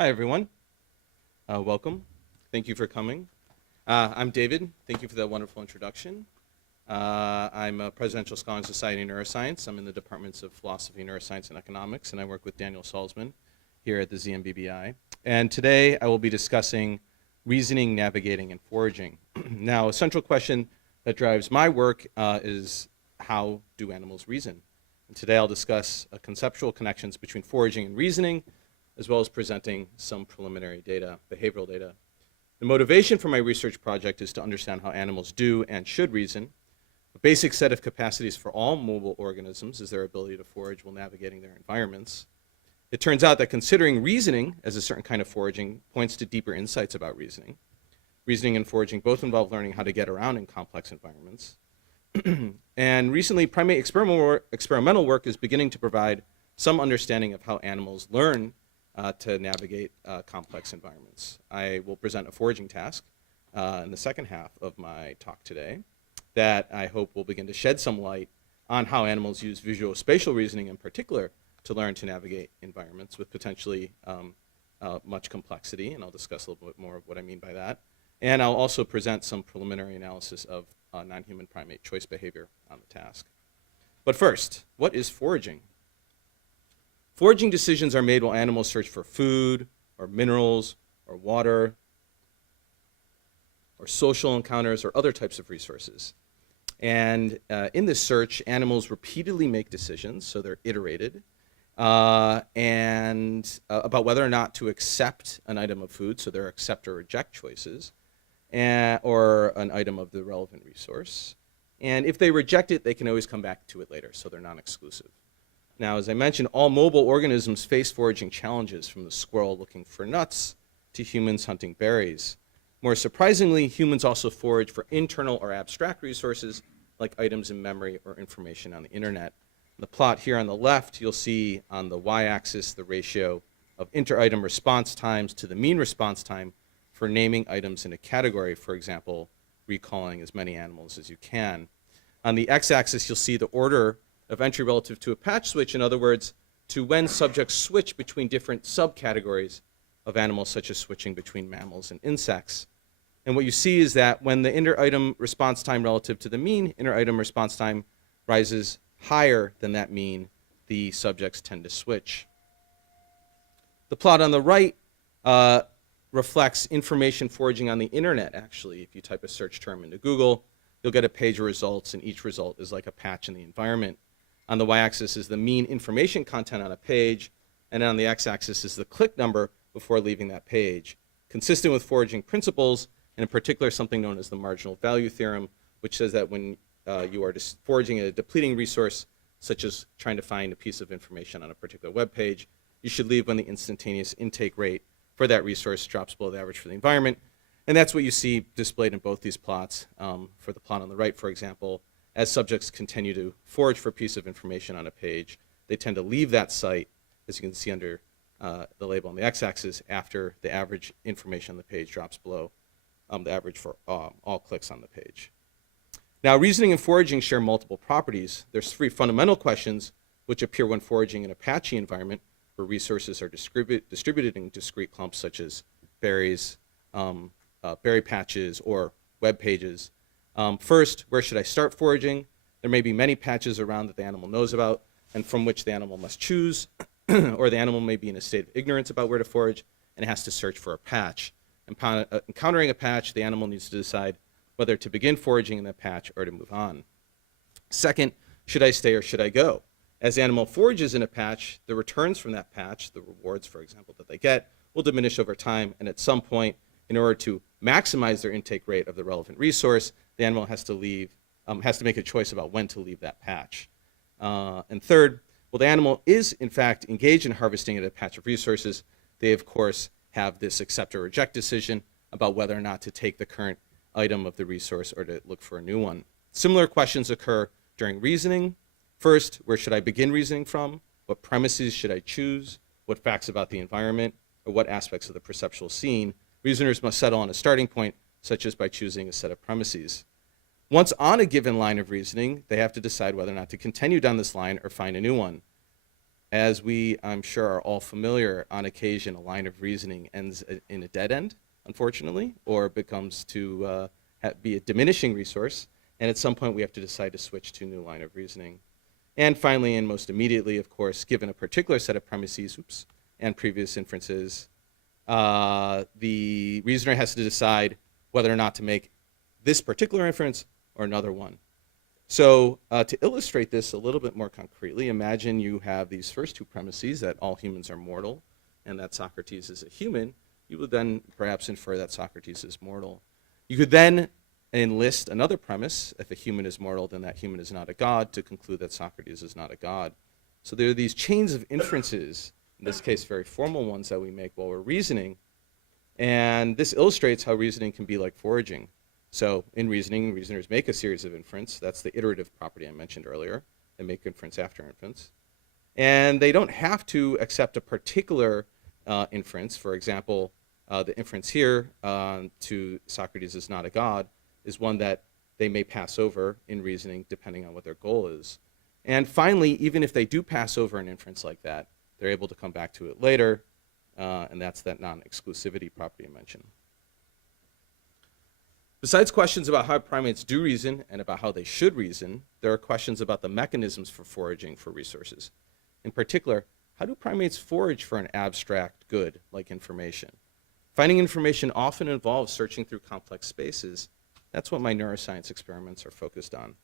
Hi, everyone. Welcome. Thank you for coming. I'm David. Thank you for that wonderful introduction. I'm a Presidential Scholars Society and Neuroscience. I'm in the departments of Philosophy, Neuroscience, and Economics, and I work with Daniel Salzman here at the ZMBBI. And today I will be discussing reasoning, navigating, and foraging. Now, a central question that drives my work is how do animals reason? And today I'll discuss conceptual connections between foraging and reasoning, as well as presenting some preliminary data, behavioral data. The motivation for my research project is to understand how animals do and should reason. A basic set of capacities for all mobile organisms is their ability to forage while navigating their environments. It turns out that considering reasoning as a certain kind of foraging points to deeper insights about reasoning. Reasoning and foraging both involve learning how to get around in complex environments. And recently, primate experimental work is beginning to provide some understanding of how animals learn to navigate complex environments. I will present a foraging task in the second half of my talk today that I hope will begin to shed some light on how animals use visuospatial reasoning in particular to learn to navigate environments with potentially much complexity, and I'll discuss a little bit more of what I mean by that. And I'll also present some preliminary analysis of non-human primate choice behavior on the task. But first, what is foraging? Foraging decisions are made while animals search for food, or minerals, or water, or social encounters, or other types of resources. And in this search, animals repeatedly make decisions, so they're iterated, and about whether or not to accept an item of food, so they're accept or reject choices, or an item of the relevant resource. And if they reject it, they can always come back to it later, so they're non-exclusive. Now, as I mentioned, all mobile organisms face foraging challenges, from the squirrel looking for nuts to humans hunting berries. More surprisingly, humans also forage for internal or abstract resources like items in memory or information on the internet. In the plot here on the left, you'll see on the y-axis the ratio of inter-item response times to the mean response time for naming items in a category, for example, recalling as many animals as you can. On the x-axis, you'll see the order of entry relative to a patch switch, in other words, to when subjects switch between different subcategories of animals, such as switching between mammals and insects. And what you see is that when the inter-item response time relative to the mean inter-item response time rises higher than that mean, the subjects tend to switch. The plot on the right reflects information foraging on the internet, actually. If you type a search term into Google, you'll get a page of results, and each result is like a patch in the environment. On the y-axis is the mean information content on a page, and on the x-axis is the click number before leaving that page. Consistent with foraging principles, and in particular something known as the marginal value theorem, which says that when you are foraging a depleting resource, such as trying to find a piece of information on a particular web page, you should leave when the instantaneous intake rate for that resource drops below the average for the environment. And that's what you see displayed in both these plots. For the plot on the right, for example, as subjects continue to forage for a piece of information on a page, they tend to leave that site, as you can see under the label on the x-axis, after the average information on the page drops below the average for all clicks on the page. Now, reasoning and foraging share multiple properties. There's three fundamental questions which appear when foraging in a patchy environment, where resources are distributed in discrete clumps, such as berries, berry patches, or web pages. First, where should I start foraging? There may be many patches around that the animal knows about and from which the animal must choose, or the animal may be in a state of ignorance about where to forage and has to search for a patch. Encountering a patch, the animal needs to decide whether to begin foraging in that patch or to move on. Second, should I stay or should I go? As the animal forages in a patch, the returns from that patch, the rewards, for example, that they get, will diminish over time, and at some point, in order to maximize their intake rate of the relevant resource, the animal has to make a choice about when to leave that patch. And third, well, the animal is, in fact, engaged in harvesting at a patch of resources. They, of course, have this accept or reject decision about whether or not to take the current item of the resource or to look for a new one. Similar questions occur during reasoning. First, where should I begin reasoning from? What premises should I choose? What facts about the environment, or what aspects of the perceptual scene? Reasoners must settle on a starting point, such as by choosing a set of premises. Once on a given line of reasoning, they have to decide whether or not to continue down this line or find a new one. as we, I'm sure, are all familiar, on occasion, a line of reasoning ends in a dead end, unfortunately, or becomes to be a diminishing resource. And at some point, we have to decide to switch to a new line of reasoning. And finally, and most immediately, of course, given a particular set of premises and previous inferences, the reasoner has to decide whether or not to make this particular inference or another one. So to illustrate this a little bit more concretely, imagine you have these first two premises, that all humans are mortal and that Socrates is a human. You would then perhaps infer that Socrates is mortal. You could then enlist another premise: if a human is mortal, then that human is not a god, to conclude that Socrates is not a god. So there are these chains of inferences, in this case very formal ones, that we make while we're reasoning. And this illustrates how reasoning can be like foraging. So in reasoning, reasoners make a series of inference. That's the iterative property I mentioned earlier. They make inference after inference. And they don't have to accept a particular inference. For example, the inference here to Socrates is not a god is one that they may pass over in reasoning depending on what their goal is. And finally, even if they do pass over an inference like that, they're able to come back to it later, and that's that non-exclusivity property I mentioned. Besides questions about how primates do reason and about how they should reason, there are questions about the mechanisms for foraging for resources. In particular, how do primates forage for an abstract good like information? Finding information often involves searching through complex spaces. That's what my neuroscience experiments are focused on.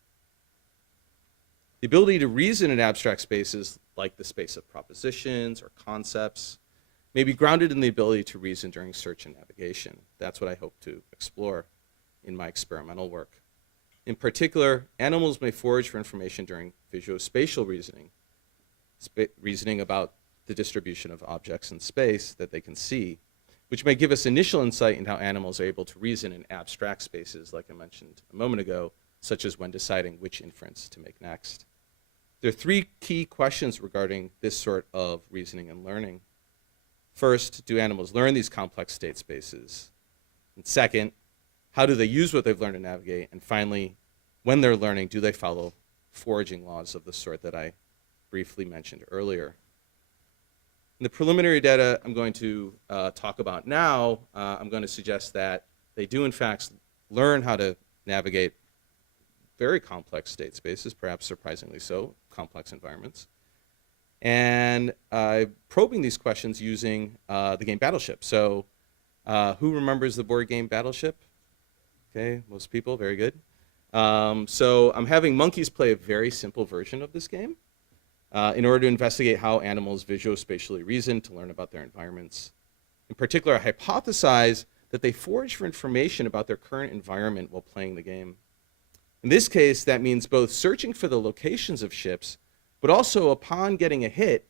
The ability to reason in abstract spaces, like the space of propositions or concepts, may be grounded in the ability to reason during search and navigation. That's what I hope to explore in my experimental work. In particular, animals may forage for information during visuospatial reasoning, reasoning about the distribution of objects in space that they can see, which may give us initial insight into how animals are able to reason in abstract spaces, like I mentioned a moment ago, such as when deciding which inference to make next. There are three key questions regarding this sort of reasoning and learning. First, do animals learn these complex state spaces? And second, how do they use what they've learned to navigate? And finally, when they're learning, do they follow foraging laws of the sort that I briefly mentioned earlier? In the preliminary data I'm going to talk about now, I'm going to suggest that they do in fact learn how to navigate very complex state spaces, perhaps surprisingly so, complex environments. And probing these questions using the game Battleship. So who remembers the board game Battleship? Okay, most people, very good. So I'm having monkeys play a very simple version of this game in order to investigate how animals visuospatially reason to learn about their environments. In particular, I hypothesize that they forage for information about their current environment while playing the game. In this case, that means both searching for the locations of ships, but also upon getting a hit,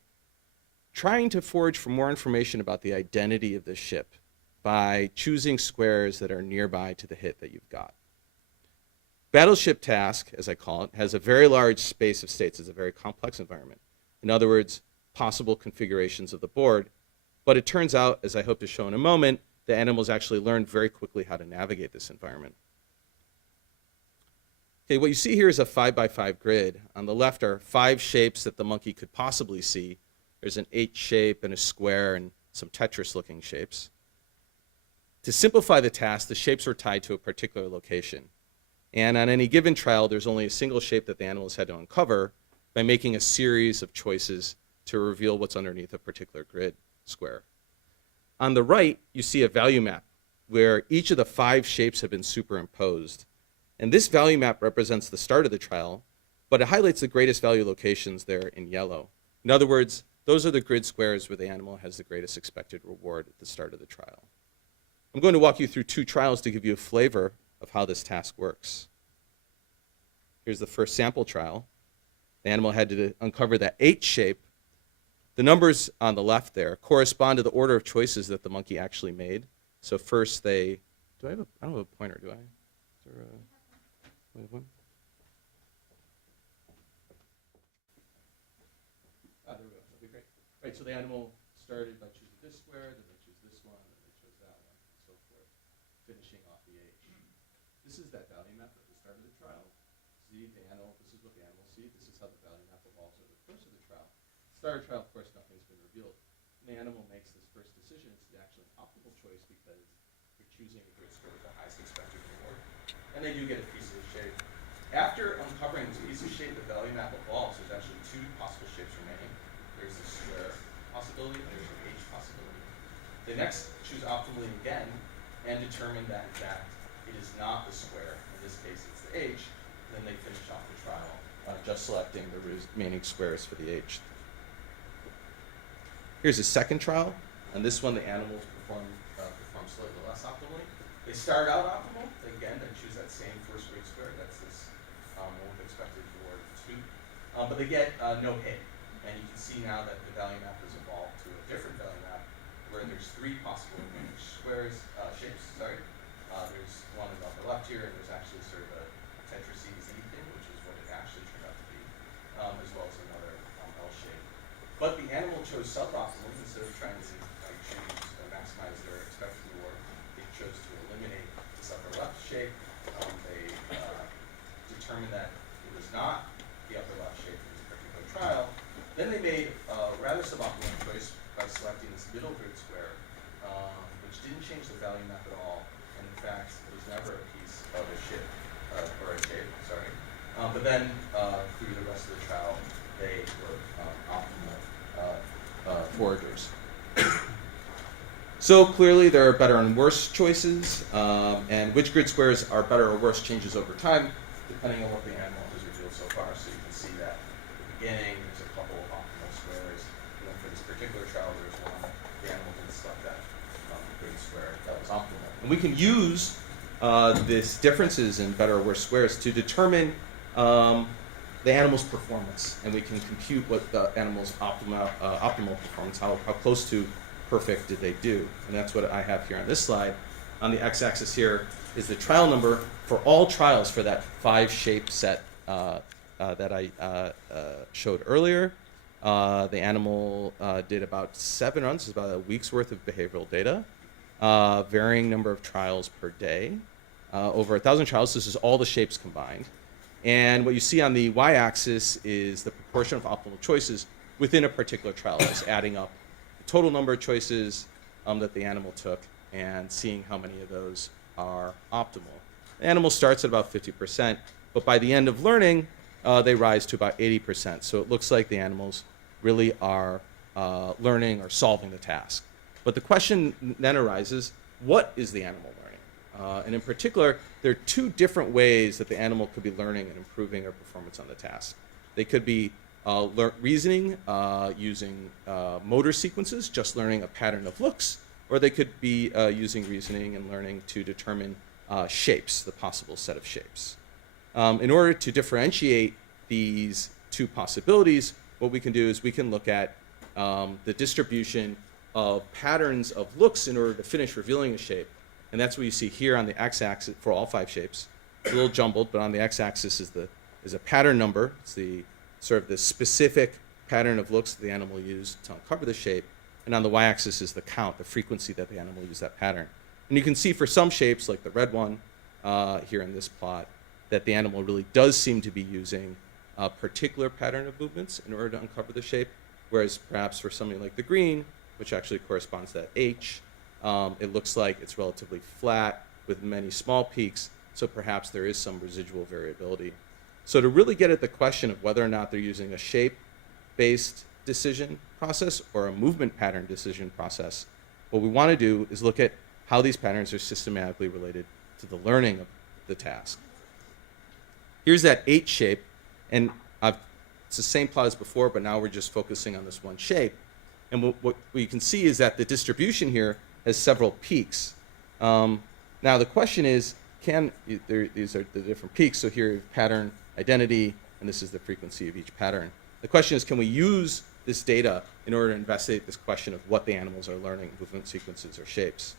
trying to forage for more information about the identity of the ship by choosing squares that are nearby to the hit that you've got. Battleship task, as I call it, has a very large space of states. It's a very complex environment. In other words, possible configurations of the board. But it turns out, as I hope to show in a moment, the animals actually learn very quickly how to navigate this environment. Okay, what you see here is a 5x5 grid. On the left are 5 shapes that the monkey could possibly see. There's an 8 shape and a square and some Tetris-looking shapes. To simplify the task, the shapes are tied to a particular location. And on any given trial, there's only a single shape that the animals had to uncover by making a series of choices to reveal what's underneath a particular grid square. On the right, you see a value map where each of the 5 shapes have been superimposed. And this value map represents the start of the trial, but it highlights the greatest value locations there in yellow. In other words, those are the grid squares where the animal has the greatest expected reward at the start of the trial. I'm going to walk you through 2 trials to give you a flavor of how this task works. Here's the first sample trial. The animal had to uncover that 8 shape. The numbers on the left there correspond to the order of choices that the monkey actually made. So first I don't have a pointer, do I? Is there one? There we go. Okay, great. Right, so the animal started by choosing this square, then they choose this one, then they chose that one, and so forth, finishing off the 8. This is that value map at the start of the trial. See, this is what the animals see. This is how the value map evolves over the course of the trial. start a trial, of course, nothing's been revealed. And the animal makes this first decision. It's actually an optimal choice because you're choosing a grid square with the highest expected reward. And they do get a piece of the shape. After uncovering this piece of shape, the value map evolves. There's actually two possible shapes remaining. There's the square possibility and there's an H possibility. They next choose optimally again and determine that, in fact, it is not the square. In this case, it's the H. Then they finish off the trial just selecting the remaining squares for the H. Here's a second trial. On this one, the animals perform slightly less optimally. They start out optimal. Again, they choose that same first grid square. That's this one with expected reward 2. But they get no hit. And you can see now that the value map has evolved to a different value map where there's 3 possible remaining shapes. There's one in the upper left here, and there's actually sort of a tetraces thing, which is what it actually turned out to be, as well as another L shape. But the animal chose suboptimally instead of trying to choose or maximize their expected reward. They chose to eliminate this upper left shape. They determined that it was not the upper left shape in this particular trial. Then they made a rather suboptimal choice by selecting this middle grid square, which didn't change the value map at all. And in fact, it was never a piece of a shape, but then through the rest of the trial, they were optimal foragers. So clearly there are better and worse choices, and which grid squares are better or worse changes over time, depending on what the animal has revealed so far. So you can see that at the beginning, there's a couple of optimal squares. And then for this particular trial, there's one. The animal didn't select that grid square that was optimal. And we can use these differences in better or worse squares to determine the animal's performance, and we can compute what the animal's optimal performance, how close to perfect did they do. And that's what I have here on this slide. On the x-axis here is the trial number for all trials for that 5-shape set that I showed earlier. The animal did about 7 runs, about a week's worth of behavioral data, varying number of trials per day. Over 1,000 trials, this is all the shapes combined. And what you see on the y-axis is the proportion of optimal choices within a particular trial, just adding up the total number of choices that the animal took and seeing how many of those are optimal. The animal starts at about 50%, but by the end of learning, they rise to about 80%. So it looks like the animals really are learning or solving the task. But the question then arises, what is the animal learning? And in particular, there are 2 different ways that the animal could be learning and improving their performance on the task. They could be reasoning using motor sequences, just learning a pattern of looks, or they could be using reasoning and learning to determine shapes, the possible set of shapes. In order to differentiate these 2 possibilities, what we can do is we can look at the distribution of patterns of looks in order to finish revealing a shape. And that's what you see here on the x-axis for all 5 shapes. It's a little jumbled, but on the x-axis is a pattern number. It's the sort of the specific pattern of looks that the animal used to uncover the shape. And on the y-axis is the count, the frequency that the animal used that pattern. And you can see for some shapes, like the red one here in this plot, that the animal really does seem to be using a particular pattern of movements in order to uncover the shape, whereas perhaps for something like the green, which actually corresponds to that H, it looks like it's relatively flat with many small peaks, so perhaps there is some residual variability. So to really get at the question of whether or not they're using a shape-based decision process or a movement pattern decision process, what we want to do is look at how these patterns are systematically related to the learning of the task. Here's that H shape, and it's the same plot as before, but now we're just focusing on this one shape. And what you can see is that the distribution here has several peaks. Now the question is, these are the different peaks, so here you have pattern identity, and this is the frequency of each pattern. The question is, can we use this data in order to investigate this question of what the animals are learning, movement sequences or shapes?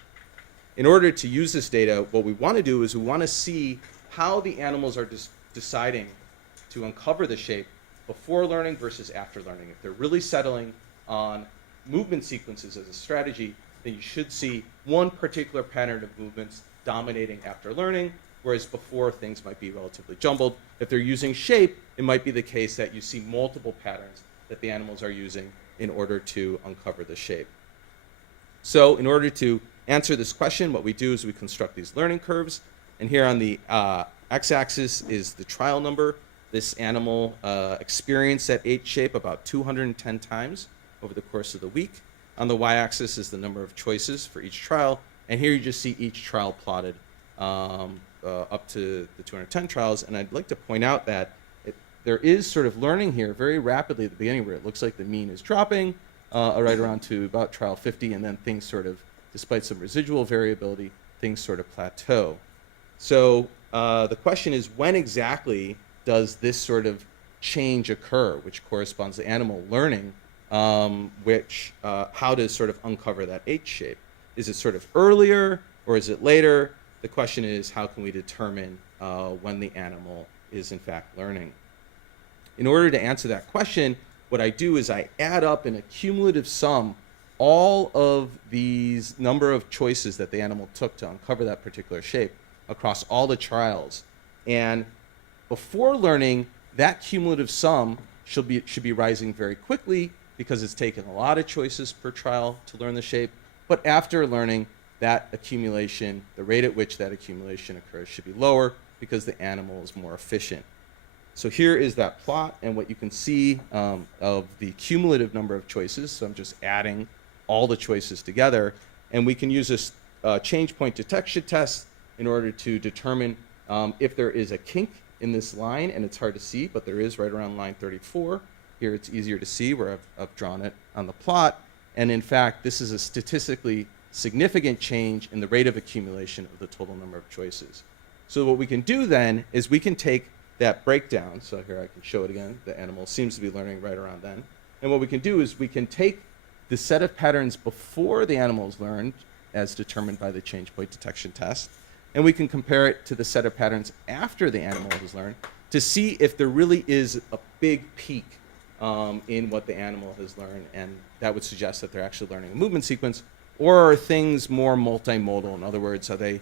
In order to use this data, what we want to do is we want to see how the animals are deciding to uncover the shape before learning versus after learning. If they're really settling on movement sequences as a strategy, then you should see one particular pattern of movements dominating after learning, whereas before things might be relatively jumbled. If they're using shape, it might be the case that you see multiple patterns that the animals are using in order to uncover the shape. So in order to answer this question, what we do is we construct these learning curves. And here on the x-axis is the trial number. This animal experienced that H shape about 210 times over the course of the week. On the y-axis is the number of choices for each trial. And here you just see each trial plotted up to the 210 trials. And I'd like to point out that there is sort of learning here very rapidly at the beginning, where it looks like the mean is dropping right around to about trial 50, and then things sort of, despite some residual variability, things sort of plateau. So the question is, when exactly does this sort of change occur, which corresponds to animal learning, how to sort of uncover that H shape? Is it sort of earlier or is it later? The question is, how can we determine when the animal is in fact learning? In order to answer that question, what I do is I add up in a cumulative sum all of these number of choices that the animal took to uncover that particular shape across all the trials. And before learning, that cumulative sum should be rising very quickly because it's taken a lot of choices per trial to learn the shape. But after learning, that accumulation, the rate at which that accumulation occurs, should be lower because the animal is more efficient. So here is that plot, and what you can see of the cumulative number of choices. So I'm just adding all the choices together, and we can use this change point detection test in order to determine if there is a kink in this line, and it's hard to see, but there is right around line 34. Here it's easier to see where I've drawn it on the plot, and in fact, this is a statistically significant change in the rate of accumulation of the total number of choices. So what we can do then is we can take that breakdown. So here I can show it again. The animal seems to be learning right around then. And what we can do is we can take the set of patterns before the animal has learned, as determined by the change point detection test, and we can compare it to the set of patterns after the animal has learned to see if there really is a big peak in what the animal has learned, and that would suggest that they're actually learning a movement sequence, or are things more multimodal? In other words, are they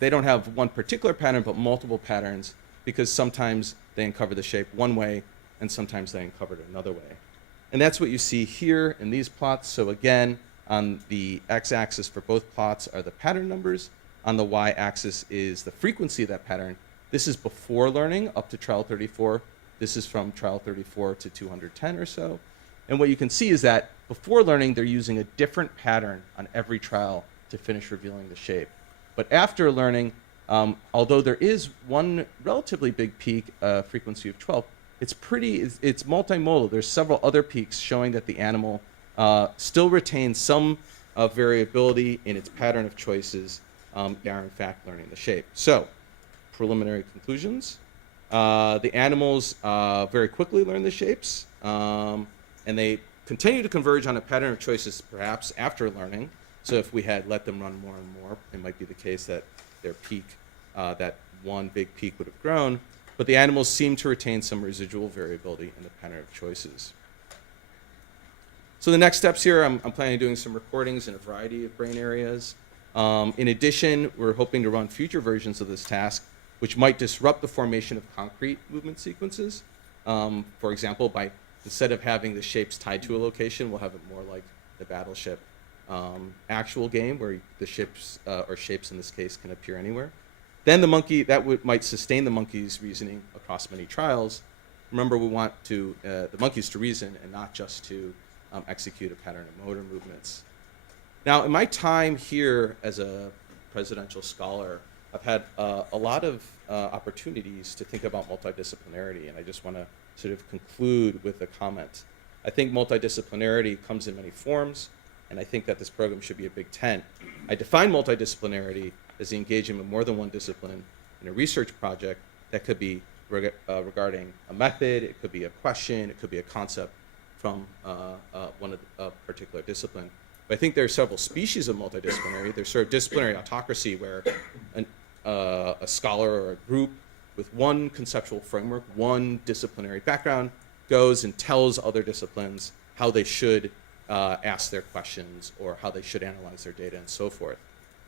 don't have one particular pattern but multiple patterns, because sometimes they uncover the shape one way and sometimes they uncover it another way. And that's what you see here in these plots. So again, on the x-axis for both plots are the pattern numbers. On the y-axis is the frequency of that pattern. This is before learning up to trial 34. This is from trial 34 to 210 or so. And what you can see is that before learning, they're using a different pattern on every trial to finish revealing the shape. But after learning, although there is one relatively big peak, frequency of 12, it's multimodal. There's several other peaks showing that the animal still retains some variability in its pattern of choices. They are in fact learning the shape. So, preliminary conclusions. The animals very quickly learn the shapes, and they continue to converge on a pattern of choices perhaps after learning. So if we had let them run more and more, it might be the case that their peak, that one big peak would have grown, but the animals seem to retain some residual variability in the pattern of choices. So the next steps here, I'm planning on doing some recordings in a variety of brain areas. In addition, we're hoping to run future versions of this task, which might disrupt the formation of concrete movement sequences. For example, instead of having the shapes tied to a location, we'll have it more like the Battleship actual game, where the ships or shapes in this case can appear anywhere. Then the monkey, might sustain the monkey's reasoning across many trials. Remember, we want the monkeys to reason and not just to execute a pattern of motor movements. Now, in my time here as a presidential scholar, I've had a lot of opportunities to think about multidisciplinarity, and I just want to sort of conclude with a comment. I think multidisciplinarity comes in many forms, and I think that this program should be a big tent. I define multidisciplinarity as the engagement of more than one discipline in a research project that could be regarding a method, it could be a question, it could be a concept from a particular discipline. But I think there are several species of multidisciplinary. There's sort of disciplinary autocracy, where a scholar or a group with one conceptual framework, one disciplinary background, goes and tells other disciplines how they should ask their questions or how they should analyze their data and so forth.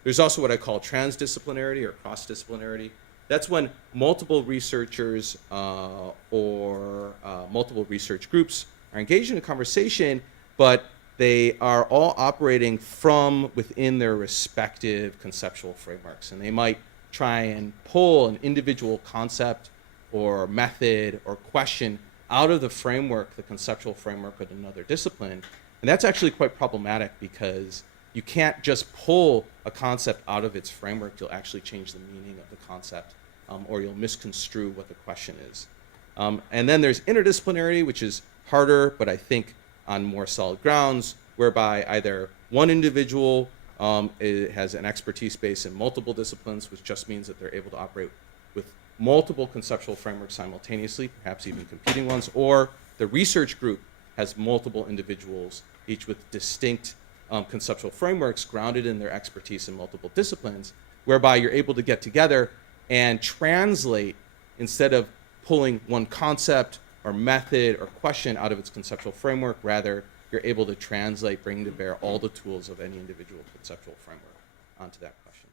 There's also what I call transdisciplinarity or cross-disciplinarity. That's when multiple researchers or multiple research groups are engaged in a conversation, but they are all operating from within their respective conceptual frameworks. And they might try and pull an individual concept or method or question out of the framework, the conceptual framework of another discipline. And that's actually quite problematic because you can't just pull a concept out of its framework. You'll actually change the meaning of the concept, or you'll misconstrue what the question is. And then there's interdisciplinarity, which is harder, but I think on more solid grounds, whereby either one individual has an expertise base in multiple disciplines, which just means that they're able to operate with multiple conceptual frameworks simultaneously, perhaps even competing ones, or the research group has multiple individuals, each with distinct conceptual frameworks grounded in their expertise in multiple disciplines, whereby you're able to get together and translate, instead of pulling one concept or method or question out of its conceptual framework, rather you're able to translate, bring to bear all the tools of any individual conceptual framework onto that question.